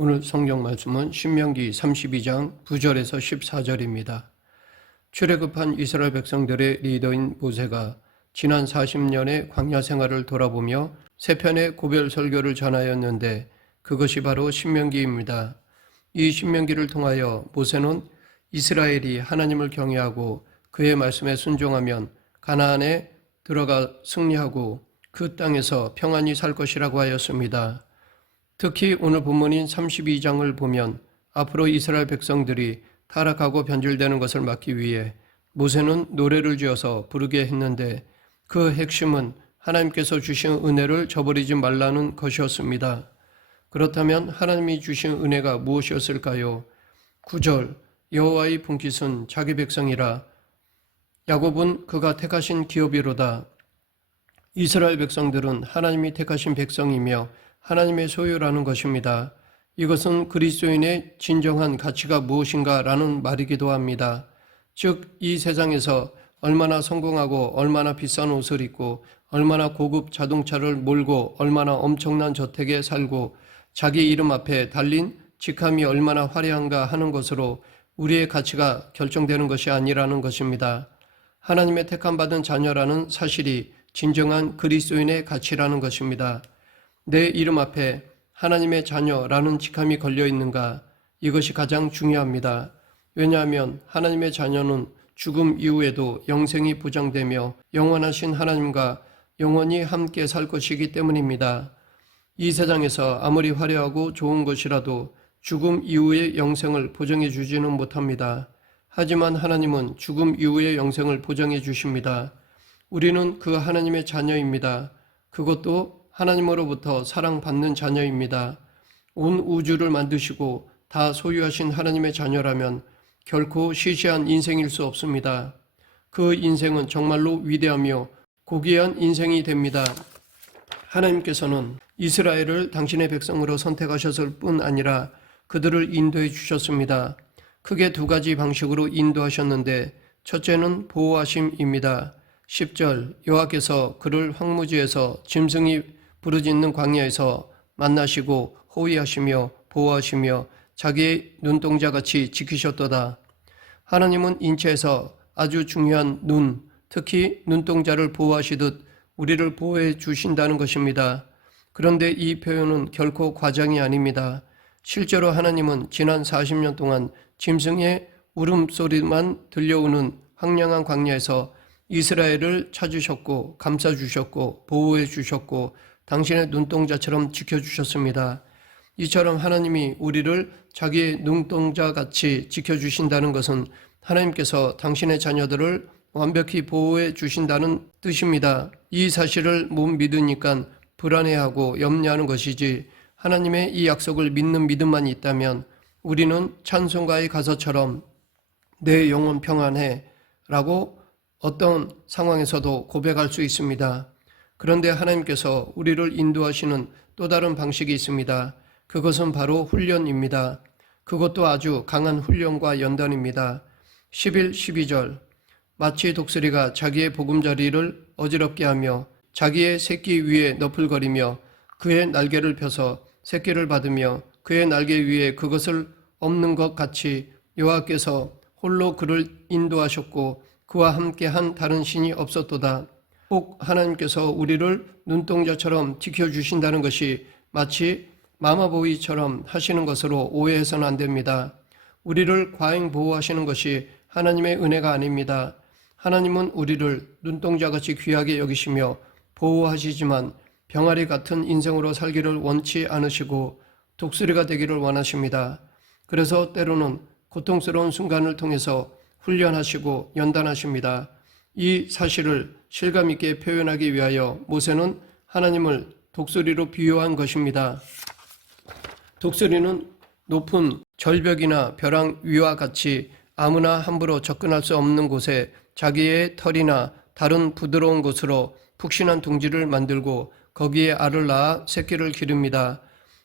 오늘 성경 말씀은 신명기 32장 9절에서 14절입니다. 출애굽한 이스라엘 백성들의 리더인 모세가 지난 40년의 광야 생활을 돌아보며 세 편의 고별 설교를 전하였는데 그것이 바로 신명기입니다. 이 신명기를 통하여 모세는 이스라엘이 하나님을 경외하고 그의 말씀에 순종하면 가나안에 들어가 승리하고 그 땅에서 평안히 살 것이라고 하였습니다. 특히 오늘 본문인 32장을 보면 앞으로 이스라엘 백성들이 타락하고 변질되는 것을 막기 위해 모세는 노래를 지어서 부르게 했는데 그 핵심은 하나님께서 주신 은혜를 저버리지 말라는 것이었습니다. 그렇다면 하나님이 주신 은혜가 무엇이었을까요? 9절 여호와의 분깃은 자기 백성이라 야곱은 그가 택하신 기업이로다. 이스라엘 백성들은 하나님이 택하신 백성이며 하나님의 소유라는 것입니다. 이것은 그리스도인의 진정한 가치가 무엇인가라는 말이기도 합니다. 즉, 이 세상에서 얼마나 성공하고 얼마나 비싼 옷을 입고 얼마나 고급 자동차를 몰고 얼마나 엄청난 저택에 살고 자기 이름 앞에 달린 직함이 얼마나 화려한가 하는 것으로 우리의 가치가 결정되는 것이 아니라는 것입니다. 하나님의 택함받은 자녀라는 사실이 진정한 그리스도인의 가치라는 것입니다. 내 이름 앞에 하나님의 자녀라는 직함이 걸려 있는가? 이것이 가장 중요합니다. 왜냐하면 하나님의 자녀는 죽음 이후에도 영생이 보장되며 영원하신 하나님과 영원히 함께 살 것이기 때문입니다. 이 세상에서 아무리 화려하고 좋은 것이라도 죽음 이후의 영생을 보장해 주지는 못합니다. 하지만 하나님은 죽음 이후의 영생을 보장해 주십니다. 우리는 그 하나님의 자녀입니다. 그것도 하나님으로부터 사랑받는 자녀입니다. 온 우주를 만드시고 다 소유하신 하나님의 자녀라면 결코 시시한 인생일 수 없습니다. 그 인생은 정말로 위대하며 고귀한 인생이 됩니다. 하나님께서는 이스라엘을 당신의 백성으로 선택하셨을 뿐 아니라 그들을 인도해 주셨습니다. 크게 두 가지 방식으로 인도하셨는데 첫째는 보호하심입니다. 10절 여호와께서 그를 황무지에서 짐승이 부르짖는 광야에서 만나시고 호위하시며 보호하시며 자기의 눈동자같이 지키셨도다. 하나님은 인체에서 아주 중요한 눈, 특히 눈동자를 보호하시듯 우리를 보호해 주신다는 것입니다. 그런데 이 표현은 결코 과장이 아닙니다. 실제로 하나님은 지난 40년 동안 짐승의 울음소리만 들려오는 황량한 광야에서 이스라엘을 찾으셨고 감싸주셨고 보호해 주셨고 당신의 눈동자처럼 지켜주셨습니다. 이처럼 하나님이 우리를 자기의 눈동자같이 지켜주신다는 것은 하나님께서 당신의 자녀들을 완벽히 보호해 주신다는 뜻입니다. 이 사실을 못 믿으니까 불안해하고 염려하는 것이지 하나님의 이 약속을 믿는 믿음만 있다면 우리는 찬송가의 가사처럼 내 영혼 평안해 라고 어떤 상황에서도 고백할 수 있습니다. 그런데 하나님께서 우리를 인도하시는 또 다른 방식이 있습니다. 그것은 바로 훈련입니다. 그것도 아주 강한 훈련과 연단입니다. 11, 12절 마치 독수리가 자기의 보금자리를 어지럽게 하며 자기의 새끼 위에 너풀거리며 그의 날개를 펴서 새끼를 받으며 그의 날개 위에 그것을 엎는 것 같이 여호와께서 홀로 그를 인도하셨고 그와 함께한 다른 신이 없었도다. 꼭 하나님께서 우리를 눈동자처럼 지켜주신다는 것이 마치 마마보이처럼 하시는 것으로 오해해서는 안 됩니다. 우리를 과잉 보호하시는 것이 하나님의 은혜가 아닙니다. 하나님은 우리를 눈동자같이 귀하게 여기시며 보호하시지만 병아리 같은 인생으로 살기를 원치 않으시고 독수리가 되기를 원하십니다. 그래서 때로는 고통스러운 순간을 통해서 훈련하시고 연단하십니다. 이 사실을 실감 있게 표현하기 위하여 모세는 하나님을 독수리로 비유한 것입니다. 독수리는 높은 절벽이나 벼랑 위와 같이 아무나 함부로 접근할 수 없는 곳에 자기의 털이나 다른 부드러운 곳으로 푹신한 둥지를 만들고 거기에 알을 낳아 새끼를 기릅니다.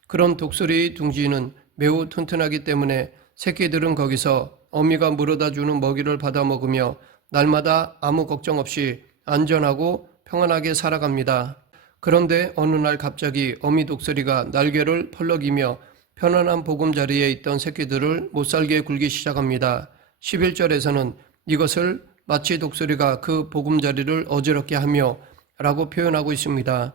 그런 독수리의 둥지는 매우 튼튼하기 때문에 새끼들은 거기서 어미가 물어다 주는 먹이를 받아 먹으며 날마다 아무 걱정 없이 안전하고 평안하게 살아갑니다. 그런데 어느 날 갑자기 어미 독수리가 날개를 펄럭이며 편안한 보금자리에 있던 새끼들을 못살게 굴기 시작합니다. 11절에서는 이것을 마치 독수리가 그 보금자리를 어지럽게 하며 라고 표현하고 있습니다.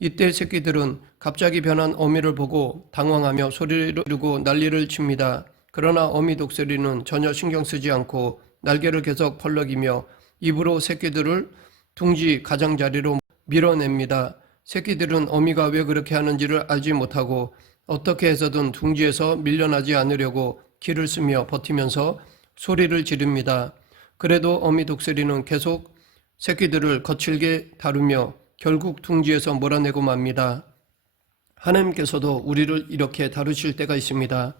이때 새끼들은 갑자기 변한 어미를 보고 당황하며 소리를 지르고 난리를 칩니다. 그러나 어미 독수리는 전혀 신경 쓰지 않고 날개를 계속 펄럭이며 입으로 새끼들을 둥지 가장자리로 밀어냅니다. 새끼들은 어미가 왜 그렇게 하는지를 알지 못하고 어떻게 해서든 둥지에서 밀려나지 않으려고 기를 쓰며 버티면서 소리를 지릅니다. 그래도 어미 독수리는 계속 새끼들을 거칠게 다루며 결국 둥지에서 몰아내고 맙니다. 하나님께서도 우리를 이렇게 다루실 때가 있습니다.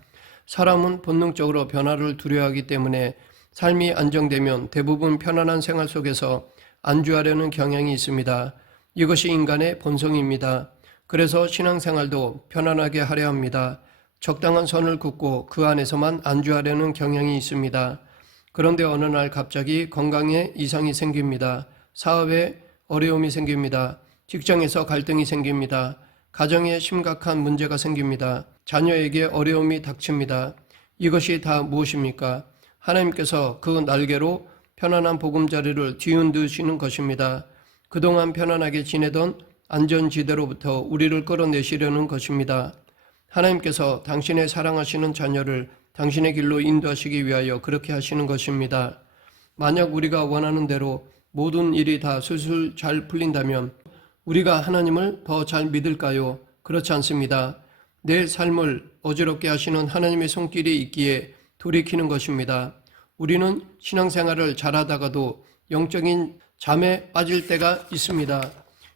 사람은 본능적으로 변화를 두려워하기 때문에 삶이 안정되면 대부분 편안한 생활 속에서 안주하려는 경향이 있습니다. 이것이 인간의 본성입니다. 그래서 신앙생활도 편안하게 하려 합니다. 적당한 선을 긋고 그 안에서만 안주하려는 경향이 있습니다. 그런데 어느 날 갑자기 건강에 이상이 생깁니다. 사업에 어려움이 생깁니다. 직장에서 갈등이 생깁니다. 가정에 심각한 문제가 생깁니다. 자녀에게 어려움이 닥칩니다. 이것이 다 무엇입니까? 하나님께서 그 날개로 편안한 보금자리를 뒤흔드시는 것입니다. 그동안 편안하게 지내던 안전지대로부터 우리를 끌어내시려는 것입니다. 하나님께서 당신의 사랑하시는 자녀를 당신의 길로 인도하시기 위하여 그렇게 하시는 것입니다. 만약 우리가 원하는 대로 모든 일이 다 술술 잘 풀린다면 우리가 하나님을 더 잘 믿을까요? 그렇지 않습니다. 내 삶을 어지럽게 하시는 하나님의 손길이 있기에 돌이키는 것입니다. 우리는 신앙생활을 잘하다가도 영적인 잠에 빠질 때가 있습니다.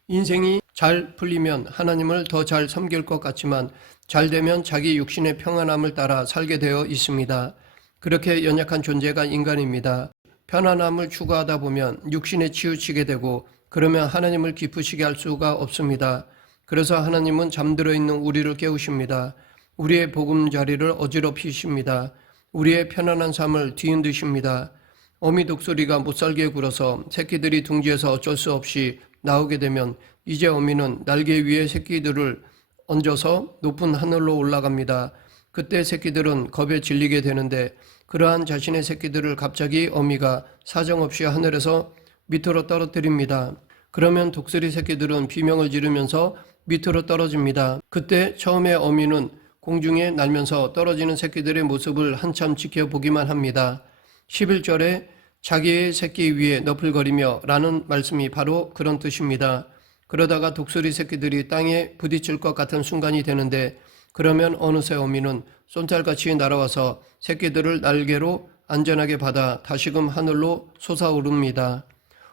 인생이 잘 풀리면 하나님을 더 잘 섬길 것 같지만 잘 되면 자기 육신의 평안함을 따라 살게 되어 있습니다. 그렇게 연약한 존재가 인간입니다. 편안함을 추구하다 보면 육신에 치우치게 되고 그러면 하나님을 기쁘시게 할 수가 없습니다. 그래서 하나님은 잠들어 있는 우리를 깨우십니다. 우리의 보금자리를 어지럽히십니다. 우리의 편안한 삶을 뒤흔드십니다. 어미 독수리가 못살게 굴어서 새끼들이 둥지에서 어쩔 수 없이 나오게 되면 이제 어미는 날개 위에 새끼들을 얹어서 높은 하늘로 올라갑니다. 그때 새끼들은 겁에 질리게 되는데 그러한 자신의 새끼들을 갑자기 어미가 사정없이 하늘에서 밑으로 떨어뜨립니다. 그러면 독수리 새끼들은 비명을 지르면서 밑으로 떨어집니다. 그때 처음에 어미는 공중에 날면서 떨어지는 새끼들의 모습을 한참 지켜보기만 합니다. 11절에 자기의 새끼 위에 너풀거리며 라는 말씀이 바로 그런 뜻입니다. 그러다가 독수리 새끼들이 땅에 부딪힐 것 같은 순간이 되는데 그러면 어느새 어미는 쏜살같이 날아와서 새끼들을 날개로 안전하게 받아 다시금 하늘로 솟아오릅니다.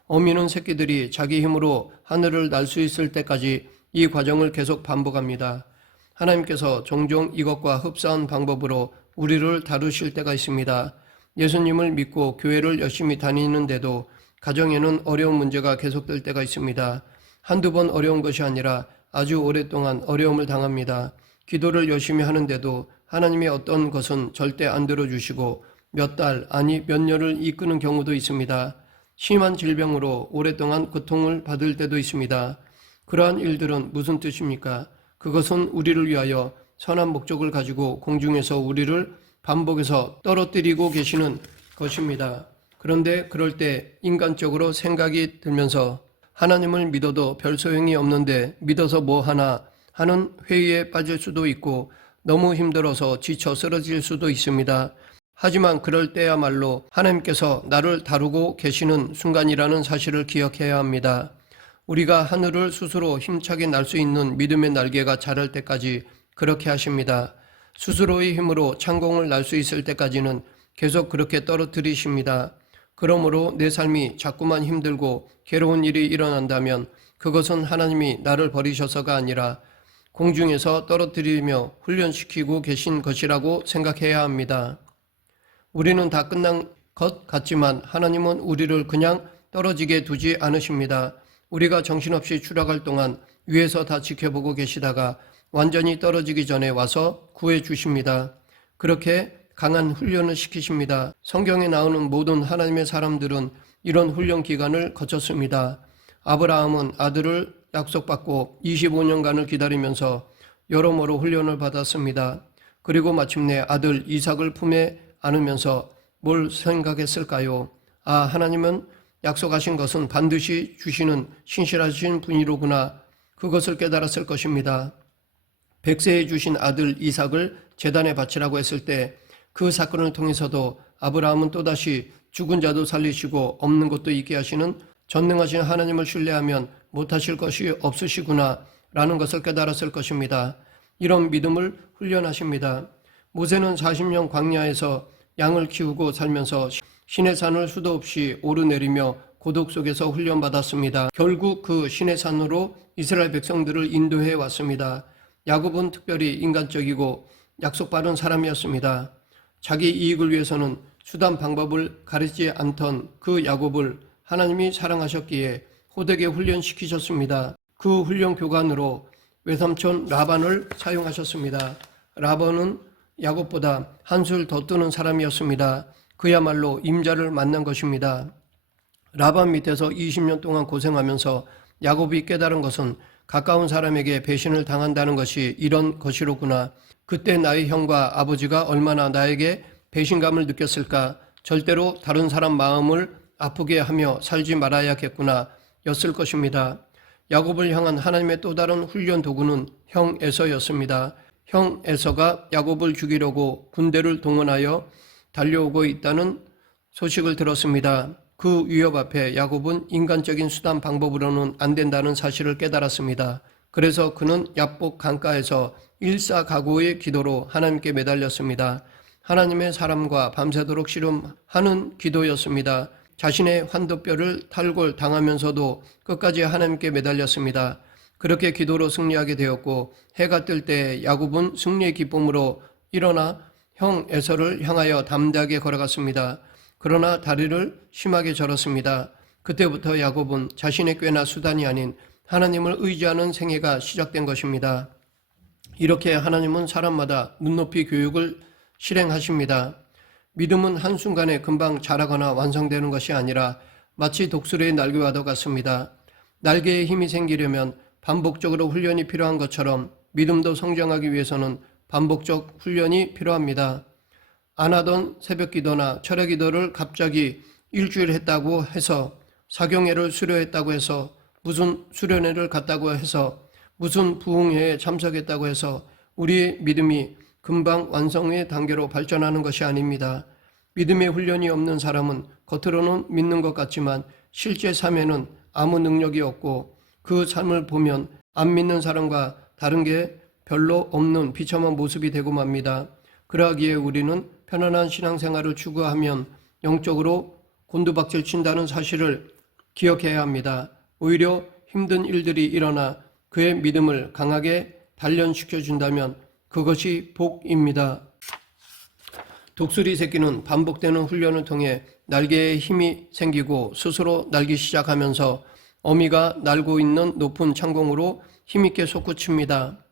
어미는 새끼들이 자기 힘으로 하늘을 날 수 있을 때까지 이 과정을 계속 반복합니다. 하나님께서 종종 이것과 흡사한 방법으로 우리를 다루실 때가 있습니다. 예수님을 믿고 교회를 열심히 다니는데도 가정에는 어려운 문제가 계속될 때가 있습니다. 한두 번 어려운 것이 아니라 아주 오랫동안 어려움을 당합니다. 기도를 열심히 하는데도 하나님의 어떤 것은 절대 안 들어주시고 몇 달, 아니 몇 년을 이끄는 경우도 있습니다. 심한 질병으로 오랫동안 고통을 받을 때도 있습니다. 그러한 일들은 무슨 뜻입니까? 그것은 우리를 위하여 선한 목적을 가지고 공중에서 우리를 반복해서 떨어뜨리고 계시는 것입니다. 그런데 그럴 때 인간적으로 생각이 들면서 하나님을 믿어도 별 소용이 없는데 믿어서 뭐 하나 하는 회의에 빠질 수도 있고 너무 힘들어서 지쳐 쓰러질 수도 있습니다. 하지만 그럴 때야말로 하나님께서 나를 다루고 계시는 순간이라는 사실을 기억해야 합니다. 우리가 하늘을 스스로 힘차게 날 수 있는 믿음의 날개가 자랄 때까지 그렇게 하십니다. 스스로의 힘으로 창공을 날 수 있을 때까지는 계속 그렇게 떨어뜨리십니다. 그러므로 내 삶이 자꾸만 힘들고 괴로운 일이 일어난다면 그것은 하나님이 나를 버리셔서가 아니라 공중에서 떨어뜨리며 훈련시키고 계신 것이라고 생각해야 합니다. 우리는 다 끝난 것 같지만 하나님은 우리를 그냥 떨어지게 두지 않으십니다. 우리가 정신없이 추락할 동안 위에서 다 지켜보고 계시다가 완전히 떨어지기 전에 와서 구해 주십니다. 그렇게 강한 훈련을 시키십니다. 성경에 나오는 모든 하나님의 사람들은 이런 훈련 기간을 거쳤습니다. 아브라함은 아들을 약속받고 25년간을 기다리면서 여러모로 훈련을 받았습니다. 그리고 마침내 아들 이삭을 품에 안으면서 뭘 생각했을까요? 아, 하나님은 약속하신 것은 반드시 주시는 신실하신 분이로구나. 그것을 깨달았을 것입니다. 100세에 주신 아들 이삭을 제단에 바치라고 했을 때 그 사건을 통해서도 아브라함은 또다시 죽은 자도 살리시고 없는 것도 있게 하시는 전능하신 하나님을 신뢰하면 못하실 것이 없으시구나 라는 것을 깨달았을 것입니다. 이런 믿음을 훈련하십니다. 모세는 40년 광야에서 양을 키우고 살면서 시내산을 수도 없이 오르내리며 고독 속에서 훈련받았습니다. 결국 그 시내산으로 이스라엘 백성들을 인도해 왔습니다. 야곱은 특별히 인간적이고 약속받은 사람이었습니다. 자기 이익을 위해서는 수단 방법을 가리지 않던 그 야곱을 하나님이 사랑하셨기에 호되게 훈련시키셨습니다. 그 훈련 교관으로 외삼촌 라반을 사용하셨습니다. 라반은 야곱보다 한술 더 뜨는 사람이었습니다. 그야말로 임자를 만난 것입니다. 라반 밑에서 20년 동안 고생하면서 야곱이 깨달은 것은 가까운 사람에게 배신을 당한다는 것이 이런 것이로구나. 그때 나의 형과 아버지가 얼마나 나에게 배신감을 느꼈을까. 절대로 다른 사람 마음을 아프게 하며 살지 말아야겠구나 였을 것입니다. 야곱을 향한 하나님의 또 다른 훈련 도구는 형 에서였습니다. 형 에서가 야곱을 죽이려고 군대를 동원하여 달려오고 있다는 소식을 들었습니다. 그 위협 앞에 야곱은 인간적인 수단 방법으로는 안 된다는 사실을 깨달았습니다. 그래서 그는 야복 강가에서 일사각오의 기도로 하나님께 매달렸습니다. 하나님의 사람과 밤새도록 씨름하는 기도였습니다. 자신의 환도뼈를 탈골 당하면서도 끝까지 하나님께 매달렸습니다. 그렇게 기도로 승리하게 되었고 해가 뜰 때 야곱은 승리의 기쁨으로 일어나 형 에서를 향하여 담대하게 걸어갔습니다. 그러나 다리를 심하게 절었습니다. 그때부터 야곱은 자신의 꾀나 수단이 아닌 하나님을 의지하는 생애가 시작된 것입니다. 이렇게 하나님은 사람마다 눈높이 교육을 실행하십니다. 믿음은 한순간에 금방 자라거나 완성되는 것이 아니라 마치 독수리의 날개와도 같습니다. 날개에 힘이 생기려면 반복적으로 훈련이 필요한 것처럼 믿음도 성장하기 위해서는 반복적 훈련이 필요합니다. 안 하던 새벽 기도나 철야 기도를 갑자기 일주일 했다고 해서, 사경회를 수료했다고 해서, 무슨 수련회를 갔다고 해서, 무슨 부흥회에 참석했다고 해서 우리의 믿음이 금방 완성의 단계로 발전하는 것이 아닙니다. 믿음의 훈련이 없는 사람은 겉으로는 믿는 것 같지만 실제 삶에는 아무 능력이 없고 그 삶을 보면 안 믿는 사람과 다른 게 별로 없는 비참한 모습이 되고 맙니다. 그러하기에 우리는 편안한 신앙생활을 추구하면 영적으로 곤두박질 친다는 사실을 기억해야 합니다. 오히려 힘든 일들이 일어나 그의 믿음을 강하게 단련시켜준다면 그것이 복입니다. 독수리 새끼는 반복되는 훈련을 통해 날개에 힘이 생기고 스스로 날기 시작하면서 어미가 날고 있는 높은 창공으로 힘있게 솟구칩니다.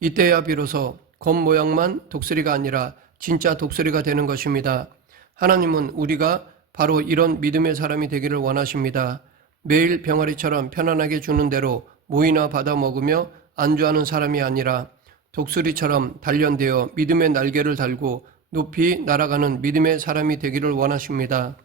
이때야 비로소 겉모양만 독수리가 아니라 진짜 독수리가 되는 것입니다. 하나님은 우리가 바로 이런 믿음의 사람이 되기를 원하십니다. 매일 병아리처럼 편안하게 주는 대로 모이나 받아 먹으며 안주하는 사람이 아니라 독수리처럼 단련되어 믿음의 날개를 달고 높이 날아가는 믿음의 사람이 되기를 원하십니다.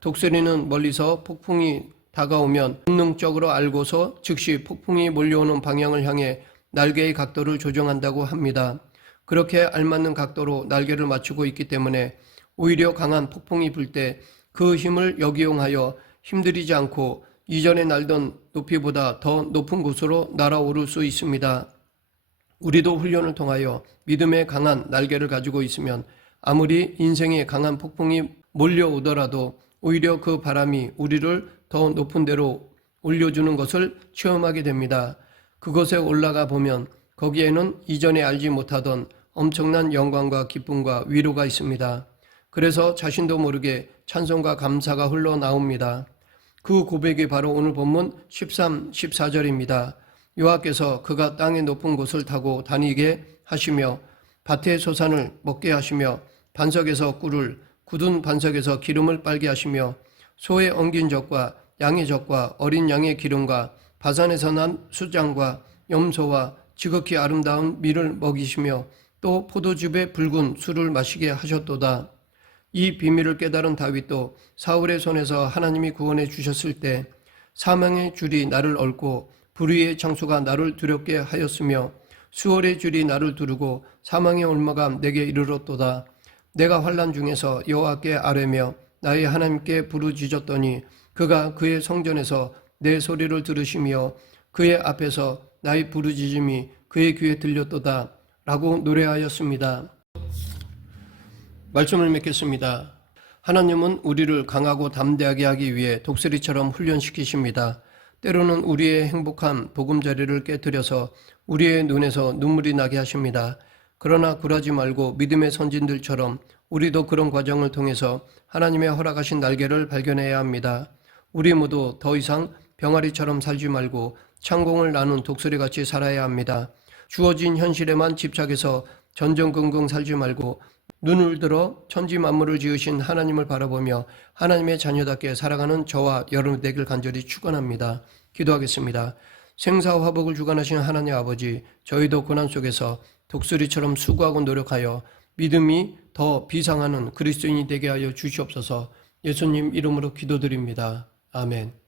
독수리는 멀리서 폭풍이 다가오면 본능적으로 알고서 즉시 폭풍이 몰려오는 방향을 향해 날개의 각도를 조정한다고 합니다. 그렇게 알맞는 각도로 날개를 맞추고 있기 때문에 오히려 강한 폭풍이 불 때 그 힘을 역이용하여 힘들이지 않고 이전에 날던 높이보다 더 높은 곳으로 날아오를 수 있습니다. 우리도 훈련을 통하여 믿음의 강한 날개를 가지고 있으면 아무리 인생에 강한 폭풍이 몰려오더라도 오히려 그 바람이 우리를 더 높은 데로 올려주는 것을 체험하게 됩니다. 그곳에 올라가 보면 거기에는 이전에 알지 못하던 엄청난 영광과 기쁨과 위로가 있습니다. 그래서 자신도 모르게 찬송과 감사가 흘러나옵니다. 그 고백이 바로 오늘 본문 13, 14절입니다. 여호와께서 그가 땅의 높은 곳을 타고 다니게 하시며 밭의 소산을 먹게 하시며 반석에서 꿀을, 굳은 반석에서 기름을 빨게 하시며 소의 엉긴 젖과 양의 젖과 어린 양의 기름과 바산에서 난 수장과 염소와 지극히 아름다운 밀을 먹이시며 또 포도즙에 붉은 술을 마시게 하셨도다. 이 비밀을 깨달은 다윗도 사울의 손에서 하나님이 구원해 주셨을 때 사망의 줄이 나를 얽고 불의의 장수가 나를 두렵게 하였으며 수월의 줄이 나를 두르고 사망의 올무가 내게 이르렀도다. 내가 환난 중에서 여호와께 아뢰며 나의 하나님께 부르짖었더니 그가 그의 성전에서 내 소리를 들으시며 그의 앞에서 나의 부르짖음이 그의 귀에 들렸도다 라고 노래하였습니다. 말씀을 맺겠습니다. 하나님은 우리를 강하고 담대하게 하기 위해 독수리처럼 훈련시키십니다. 때로는 우리의 행복한 보금자리를 깨뜨려서 우리의 눈에서 눈물이 나게 하십니다. 그러나 굴하지 말고 믿음의 선진들처럼 우리도 그런 과정을 통해서 하나님의 허락하신 날개를 발견해야 합니다. 우리 모두 더 이상 병아리처럼 살지 말고 창공을 나눈 독수리같이 살아야 합니다. 주어진 현실에만 집착해서 전전긍긍 살지 말고 눈을 들어 천지 만물을 지으신 하나님을 바라보며 하나님의 자녀답게 살아가는 저와 여러분 되길 간절히 축원합니다. 기도하겠습니다. 생사화복을 주관하신 하나님 아버지, 저희도 고난 속에서 독수리처럼 수고하고 노력하여 믿음이 더 비상하는 그리스도인이 되게 하여 주시옵소서. 예수님 이름으로 기도드립니다. 아멘.